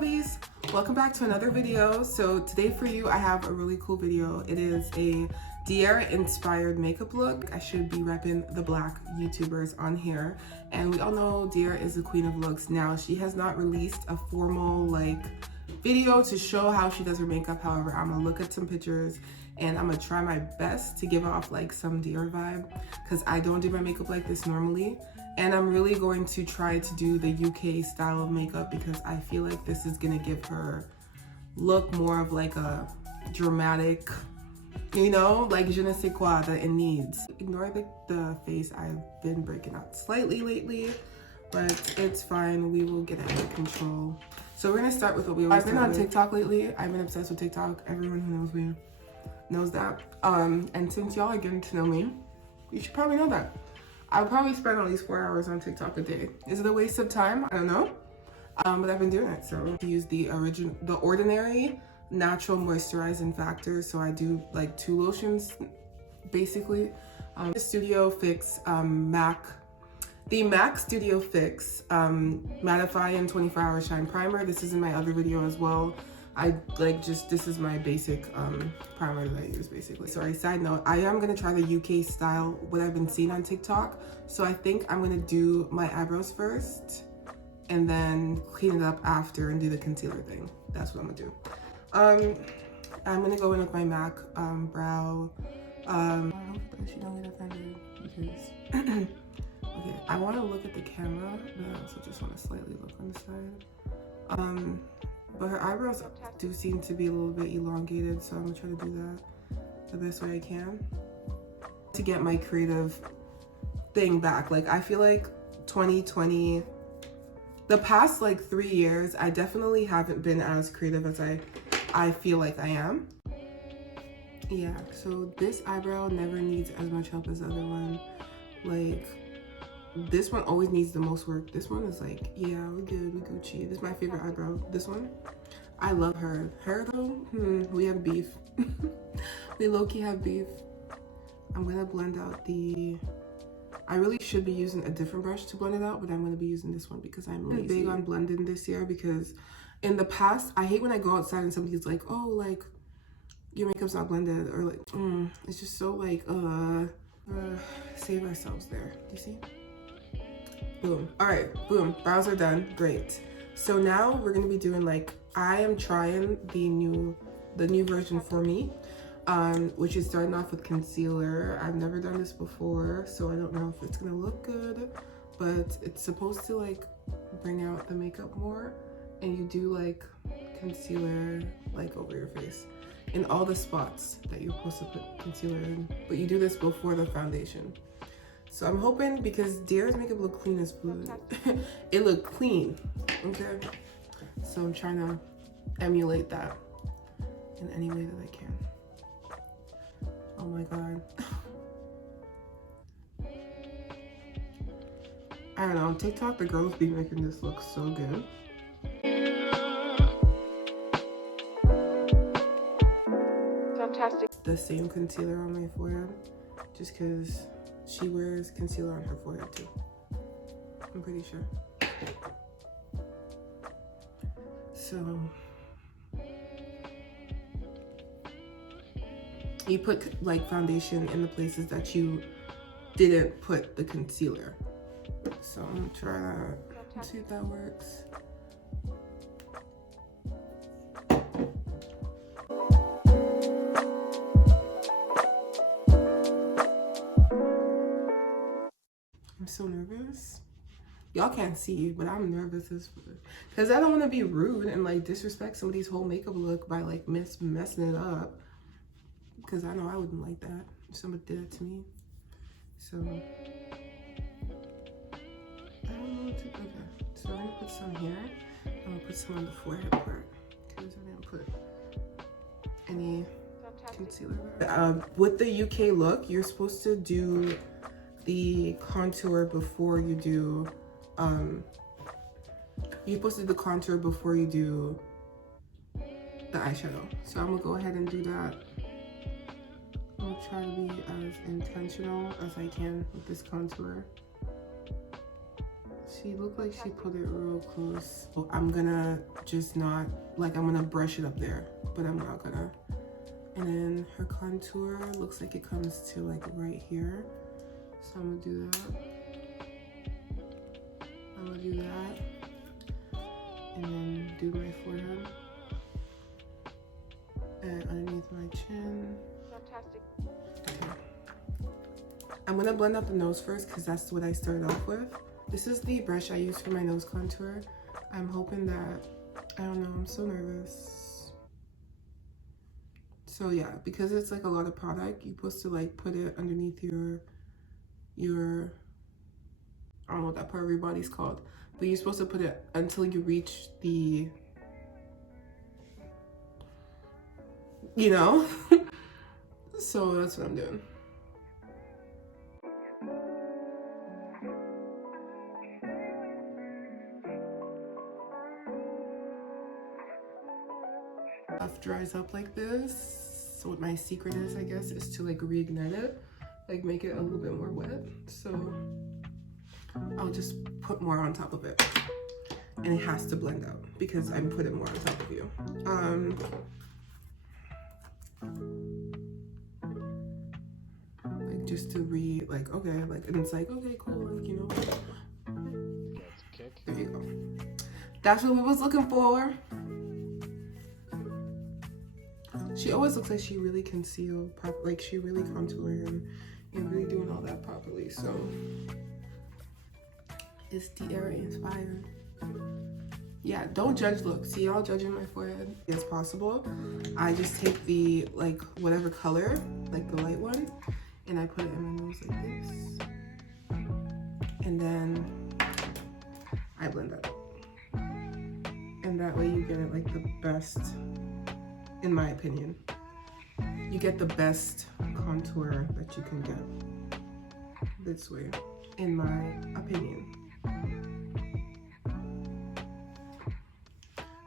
Klubbies! Welcome back to another video. So today for you, I have a really cool video. It is a Dear inspired makeup look. I should be repping the black YouTubers on here. And we all know Dear is the queen of looks. Now, she has not released a formal video to show how she does her makeup. However, I'm gonna look at some pictures and I'm gonna try my best to give off some Dear vibe because I don't do my makeup like this normally. And I'm really going to try to do the UK style of makeup because I feel like this is gonna give her look more of a dramatic, je ne sais quoi that it needs. Ignore the face. I've been breaking out slightly lately, but it's fine. We will get it under control. So we're gonna start with what we always I've been on TikTok lately. I've been obsessed with TikTok. Everyone who knows me knows that. And since y'all are getting to know me, you should probably know that. I probably spend at least 4 hours on TikTok a day. Is it a waste of time? I don't know. But I've been doing it. So I use the Ordinary natural moisturizing factor. So I do 2 lotions basically. The Studio Fix the MAC Studio Fix Mattify and 24-Hour Shine Primer. This is in my other video as well. This is my basic primer that I use basically. Sorry, side note, I am gonna try the UK style, what I've been seeing on TikTok. So I think I'm gonna do my eyebrows first and then clean it up after and do the concealer thing. That's what I'm gonna do. I'm gonna go in with my MAC brow. I hope that she don't get offended because okay, I want to look at the camera, but I also just want to slightly look on the side. But her eyebrows do seem to be a little bit elongated, so I'm gonna try to do that the best way I can to get my creative thing back. I feel like 2020, the past 3 years, I definitely haven't been as creative as I feel like I am. Yeah, so this eyebrow never needs as much help as the other one. This one always needs the most work. This one is yeah, we're good, we Gucci. This is my favorite eyebrow. This one, I love her. Her though, we have beef. We low-key have beef. I'm gonna blend out I really should be using a different brush to blend it out, but I'm gonna be using this one because I'm really big on blending this year because in the past, I hate when I go outside and somebody's like, oh, your makeup's not blended, or it's just so save ourselves there. Do you see? Boom. All right, boom. Brows are done. Great. So now we're gonna be doing I am trying the new version for me, which is starting off with concealer. I've never done this before, so I don't know if it's gonna look good, but it's supposed to bring out the makeup more, and you do concealer over your face in all the spots that you're supposed to put concealer in, but you do this before the foundation. So I'm hoping, because Dear's makeup look clean as food. It looked clean, okay? So I'm trying to emulate that in any way that I can. Oh my God. I don't know, on TikTok, the girls be making this look so good. Fantastic. The same concealer on my forehead, just because she wears concealer on her forehead too. I'm pretty sure. So you put foundation in the places that you didn't put the concealer. So I'm gonna try that. Let's see if that works. I'm so nervous. Y'all can't see, but I'm nervous as fuck. Because I don't want to be rude and disrespect somebody's whole makeup look by messing it up. Because I know I wouldn't like that if somebody did that to me. So I don't know what to do. Okay. So I'm gonna put some here. I'm gonna put some on the forehead part because I didn't put any concealer there. With the UK look, you're supposed to do the contour before you do you're supposed to do the contour before you do the eyeshadow. So I'm gonna go ahead and do that. I'm gonna try to be as intentional as I can with this contour. Let's She looked like she put it real close. I'm gonna just not, like, I'm gonna brush it up there, but I'm not gonna. And then her contour looks like it comes to like right here. So I'm gonna do that. I'm gonna do that. And then do my forehead. And underneath my chin. Fantastic. Okay. I'm gonna blend out the nose first because that's what I started off with. This is the brush I use for my nose contour. I'm hoping that, I don't know, I'm so nervous. So yeah, because it's like a lot of product, you're supposed to like put it underneath your, I don't know what that part of your body's called, but you're supposed to put it until you reach the, you know? So that's what I'm doing. Stuff dries up like this. So what my secret is, I guess, is to like reignite it, like make it a little bit more wet. So I'll just put more on top of it, and it has to blend out because I'm putting more on top of you. Like just to like, okay, like, and it's like, okay, cool, like, you know. There you go. That's what we was looking for. She always looks like she really concealed, like she really contoured and really doing all that properly. So it's Tierra inspired. Yeah, don't judge looks. See, y'all judging my forehead as possible. I just take the like whatever color, like the light one, and I put it in my nose like this, and then I blend that, and that way you get it like the best. In my opinion, you get the best contour that you can get this way, in my opinion.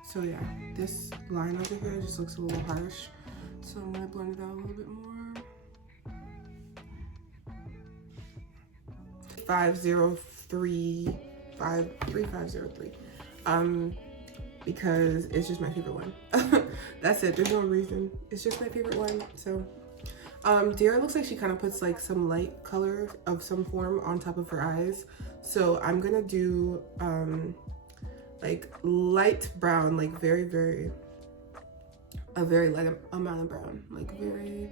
So yeah, this line over here just looks a little harsh, so I'm gonna blend it out a little bit more. 503, 3503. Because it's just my favorite one. That's it, there's no reason. It's just my favorite one. So Dara looks like she kind of puts like some light color of some form on top of her eyes. So I'm gonna do like light brown, like a very light amount of brown, like very.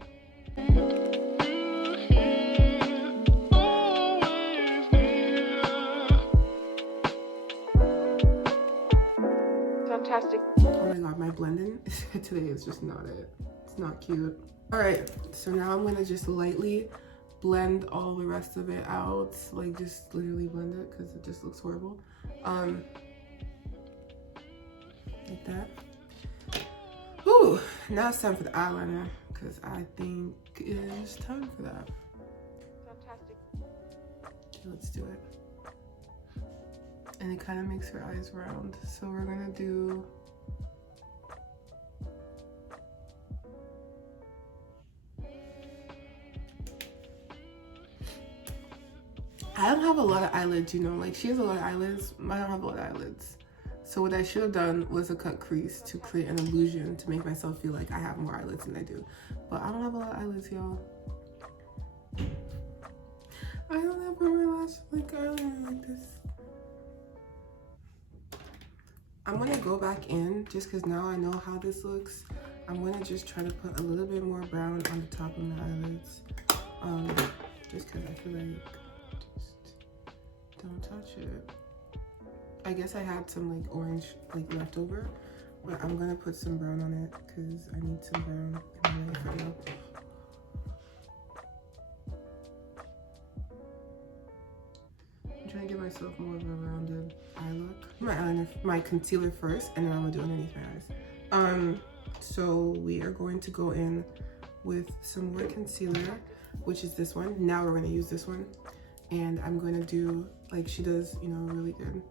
Fantastic. Oh my god, my blending today is just not it. It's not cute. All right, so now I'm gonna just lightly blend all the rest of it out. Like just literally blend it because it just looks horrible. Like that. Ooh, now it's time for the eyeliner because I think it's time for that. Fantastic. Okay, let's do it. And it kind of makes her eyes round. So we're gonna do I don't have a lot of eyelids, you know, like she has a lot of eyelids. I don't have a lot of eyelids. So what I should have done was a cut crease to create an illusion to make myself feel like I have more eyelids than I do. But I don't have a lot of eyelids, y'all. I don't have a real like eyeliner like this. I'm gonna go back in just because now I know how this looks. I'm gonna just try to put a little bit more brown on the top of my eyelids. Just because I feel like just don't touch it. I guess I had some like orange like left over, but I'm gonna put some brown on it because I need some brown in my life right now. I'm trying to give myself more of a rounded eye look. My eyeliner, my concealer first, and then I'm gonna do underneath my eyes. So we are going to go in with some more concealer, which is this one. Now we're gonna use this one, and I'm gonna do like she does, you know, really good.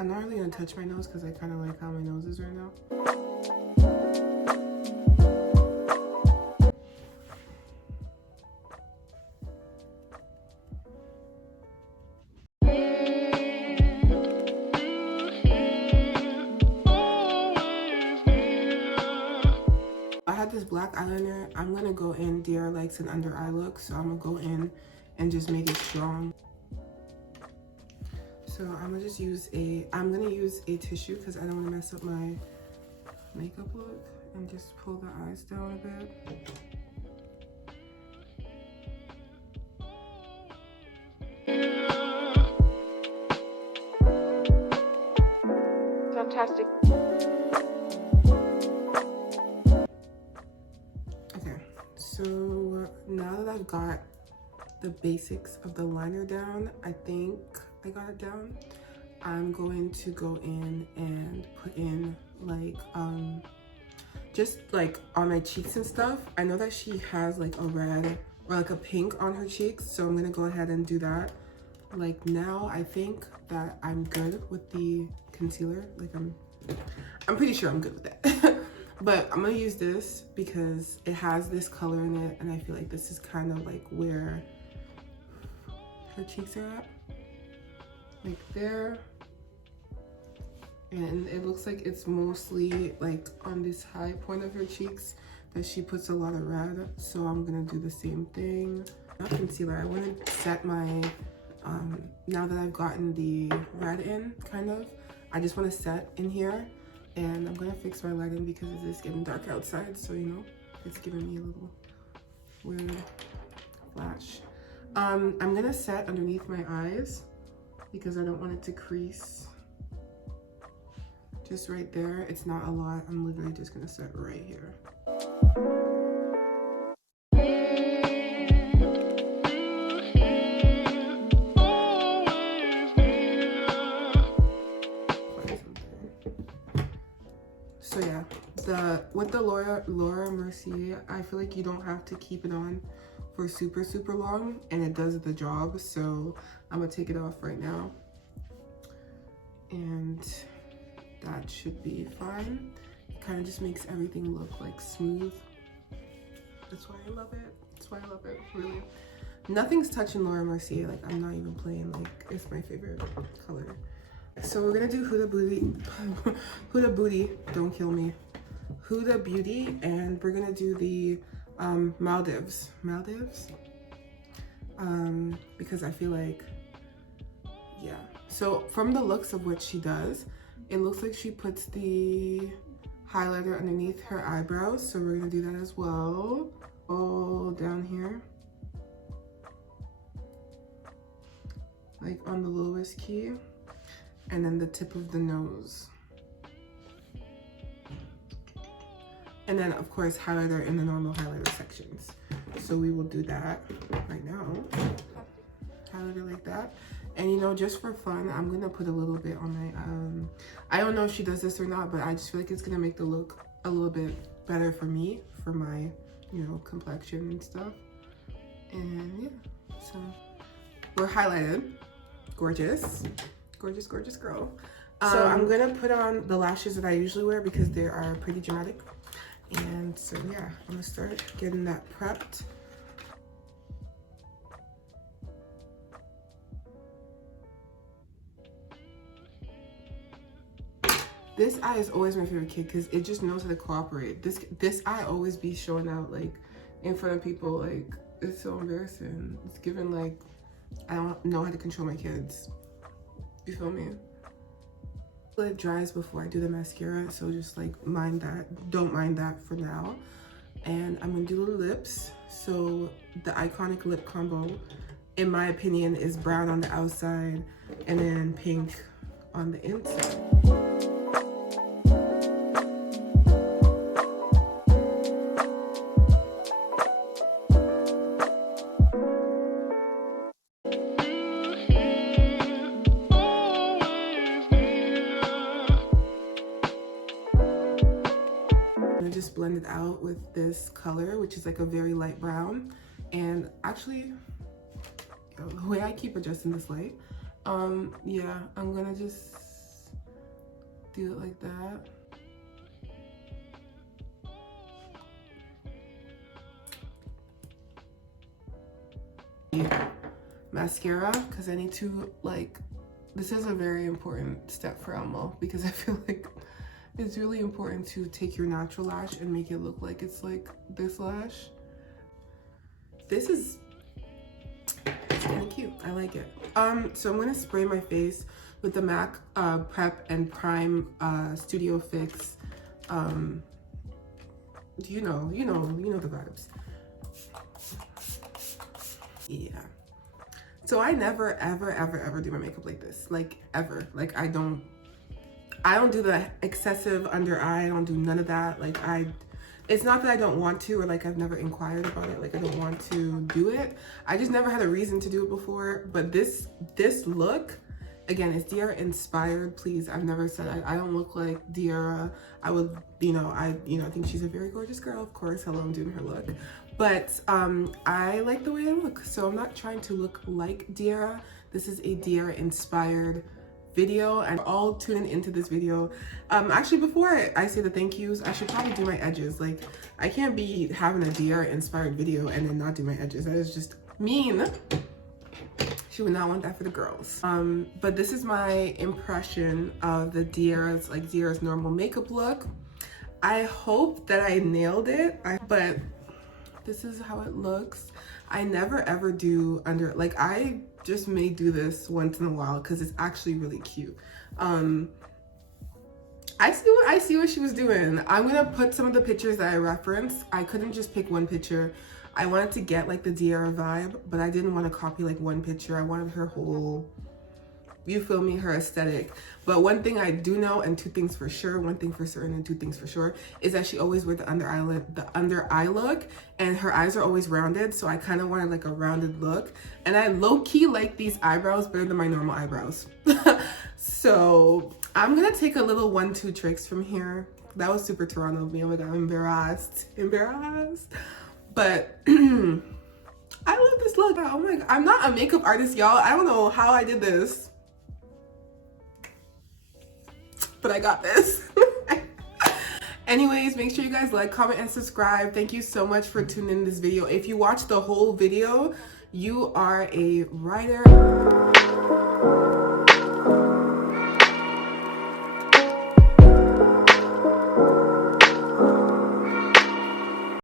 I'm not really gonna touch my nose because I kind of like how my nose is right now. I had this black eyeliner. I'm gonna go in Dear Likes an under eye look, so I'm gonna go in and just make it strong. So I'm gonna use a tissue because I don't want to mess up my makeup look, and just pull the eyes down a bit. Fantastic. Okay, so now that I've got the basics of the liner down, I think I got it down. I'm going to go in and put in like just like on my cheeks and stuff. I know that she has like a red or like a pink on her cheeks, so I'm gonna go ahead and do that. Like now I think that I'm good with the concealer. Like I'm pretty sure I'm good with that. But I'm gonna use this because it has this color in it, and I feel like this is kind of like where her cheeks are at, like there. And it looks like it's mostly like on this high point of her cheeks that she puts a lot of red. So I'm gonna do the same thing. Not concealer, I wanna set my, now that I've gotten the red in, kind of, I just wanna set in here, and I'm gonna fix my lighting because it is getting dark outside. So, you know, it's giving me a little weird flash. I'm gonna set underneath my eyes because I don't want it to crease. Just right there. It's not a lot. I'm literally just gonna set right here. So yeah, with the Laura Mercier, I feel like you don't have to keep it on for super long, and it does the job. So I'm gonna take it off right now, and that should be fine. It kind of just makes everything look like smooth. That's why I love it. That's why I love it, really. Nothing's touching Laura Mercier. Like, I'm not even playing. Like, it's my favorite color. So we're gonna do Huda Beauty. Huda Beauty, don't kill me. Huda Beauty, and we're gonna do the Maldives. Because I feel like, yeah. So from the looks of what she does, it looks like she puts the highlighter underneath her eyebrows. So we're gonna do that as well. All down here. Like on the lowest key. And then the tip of the nose. And then of course highlighter in the normal highlighter sections. So we will do that right now. Highlighter like that. And you know, just for fun, I'm gonna put a little bit on my, I don't know if she does this or not, but I just feel like it's gonna make the look a little bit better for me, for my, you know, complexion and stuff. And yeah, so we're highlighted. Gorgeous. Gorgeous, gorgeous girl. So I'm gonna put on the lashes that I usually wear because they are pretty dramatic. And so yeah, I'm gonna start getting that prepped. This eye is always my favorite kid because it just knows how to cooperate. This eye always be showing out like in front of people. Like, it's so embarrassing. It's given like I don't know how to control my kids. You feel me? It dries before I do the mascara, so just like don't mind that for now. And I'm gonna do the lips. So the iconic lip combo, in my opinion, is brown on the outside and then pink on the inside. Just blend it out with this color, which is like a very light brown. And actually, the way I keep adjusting this light, yeah, I'm gonna just do it like that. Mascara, because I need to, like, this is a very important step for Elmo, because I feel like it's really important to take your natural lash and make it look like it's like this lash. This is kind of cute. I like it. So I'm gonna spray my face with the MAC Prep and Prime Studio Fix. You know the vibes. Yeah. So I never ever do my makeup like this, like ever. Like I don't do the excessive under eye. I don't do none of that. Like it's not that I don't want to, or like I've never inquired about it. Like I don't want to do it. I just never had a reason to do it before. But this look, again, it's Diarra inspired. Please, I've never said I don't look like Diarra. I would, I think she's a very gorgeous girl. Of course, hello, I'm doing her look. But I like the way I look, so I'm not trying to look like Diarra. This is a Diarra inspired video, and all tuning into this video. Actually, before I say the thank yous, I should probably do my edges. Like, I can't be having a Diarra inspired video and then not do my edges. That is just mean. She would not want that for the girls. But this is my impression of the Diarra's normal makeup look. I hope that I nailed it, but this is how it looks. I never ever do under, like I just may do this once in a while because it's actually really cute. I see what she was doing. I'm gonna put some of the pictures that I referenced. I couldn't just pick one picture. I wanted to get like the Diarra vibe, but I didn't want to copy like one picture. I wanted her whole, you feel me, her aesthetic. But one thing I do know, and two things for sure, one thing for certain and two things for sure, is that she always wears the under eye look, and her eyes are always rounded, so I kind of wanted like a rounded look. And I low-key like these eyebrows better than my normal eyebrows. So I'm gonna take a little 1-2 tricks from here. That was super Toronto of me. Oh my god, I'm embarrassed. But I love this look. Oh my god, I'm not a makeup artist, y'all. I don't know how I did this, but I got this. Anyways, make sure you guys like, comment, and subscribe. Thank you so much for tuning in this video. If you watch the whole video, you are a writer.